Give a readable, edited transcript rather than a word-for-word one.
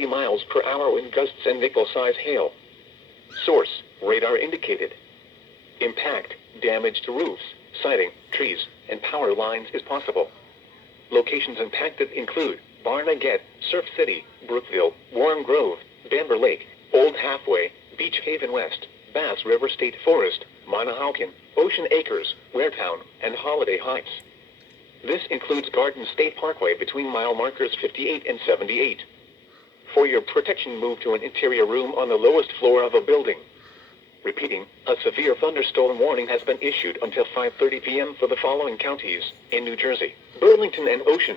miles per hour in gusts and nickel-size hail. Source, radar indicated. Impact, damage to roofs, siding, trees, and power lines is possible. Locations impacted include Barnegat, Surf City, Brookville, Warm Grove, Denver Lake, Old Halfway, Beach Haven West, Bass River State Forest, Manahawkin, Ocean Acres, Waretown, and Holiday Heights. This includes Garden State Parkway between mile markers 58 and 78. For your protection, move to an interior room on the lowest floor of a building. Repeating, a severe thunderstorm warning has been issued until 5:30 p.m. for the following counties in New Jersey: Burlington and Ocean,